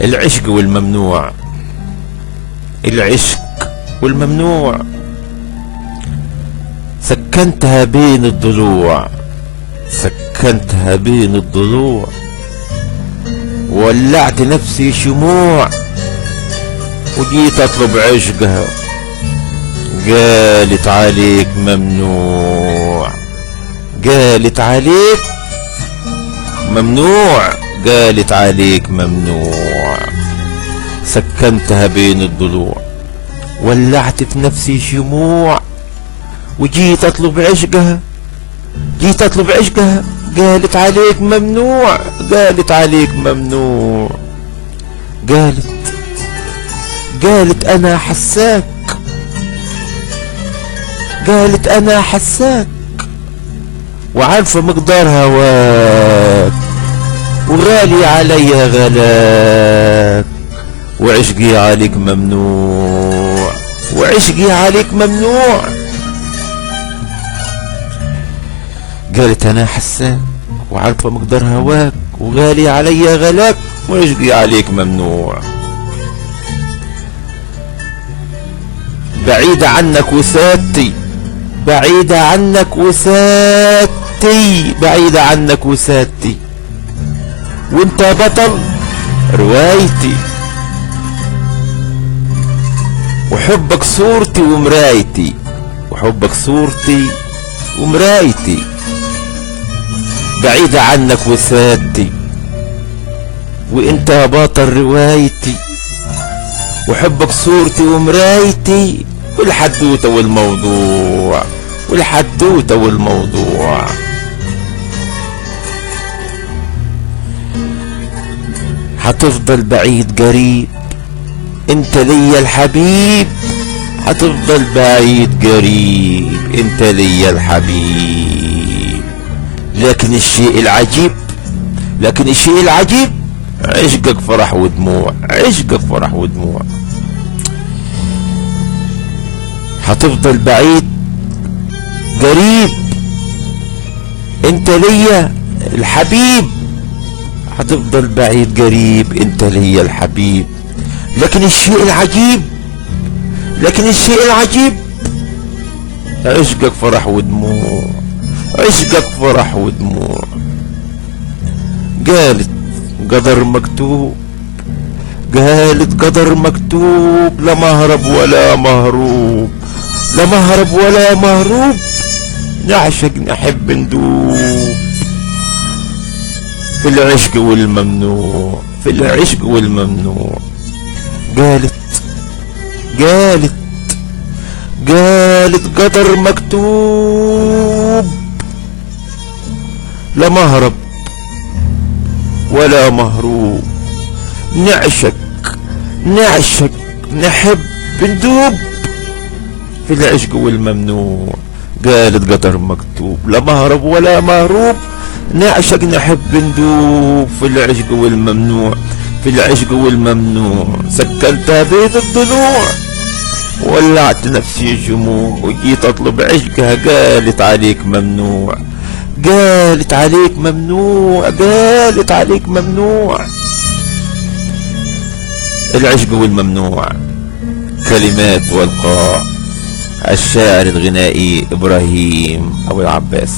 العشق والممنوع، العشق والممنوع. سكنتها بين الضلوع، سكنتها بين الضلوع، ولعت نفسي شموع، وجيت اطلب عشقها قالت عليك ممنوع، قالت عليك ممنوع، قالت عليك ممنوع. سكنتها بين الضلوع، ولعت في نفسي شموع، وجيت اطلب عشقها، جيت اطلب عشقها قالت عليك ممنوع، قالت عليك ممنوع. قالت انا حساك، قالت انا حساك، وعارفة مقدار هواك، وغالي عليا غلاك، وعشقي عليك ممنوع، وعشقي عليك ممنوع. قالت انا حساك وعارفة مقدار هواك، وغالي عليا غلاك، وعشقي عليك ممنوع. بعيدة عنك وسادتي، بعيدة عنك وسادتي، بعيدة عنك وسادتي، وانت بطل روايتي، وحبك صورتي ومرايتي، وحبك صورتي ومرايتي. بعيدة عنك وسادتي، وانت بطل روايتي، وحبك صورتي ومرايتي، والحدوتة والموضوع، والحدوتة والموضوع. هتفضل بعيد قريب انت ليا الحبيب، هتفضل بعيد قريب انت ليا الحبيب. لكن الشيء العجيب، لكن الشيء العجيب، عشقك فرح ودموع، عشقك فرح ودموع. هتفضل بعيد قريب انت ليا الحبيب، هتفضل بعيد قريب انت ليا الحبيب. لكن الشيء العجيب، لكن الشيء العجيب، عشقك فرح ودموع، عشقك فرح ودموع. قالت قدر مكتوب، قالت قدر مكتوب، لا مهرب ولا مهروب، لا مهرب ولا مهروب، نعشق نحب ندوب في العشق والممنوع، في العشق والممنوع. قالت قالت قالت قدر مكتوب، لا مهرب ولا مهروب، نعشق نعشق نحب ندوب في العشق والممنوع. قالت قدر مكتوب، لا مهرب ولا مهروب، نعشق نحب ندوب في العشق والممنوع، في العشق والممنوع. سكنتها بين الضلوع، ولعت نفسي شموع، وجيت اطلب عشقها قالت عليك ممنوع، قالت عليك ممنوع، قالت عليك ممنوع. العشق والممنوع. كلمات والقاء الشاعر الغنائي إبراهيم أبو العباس.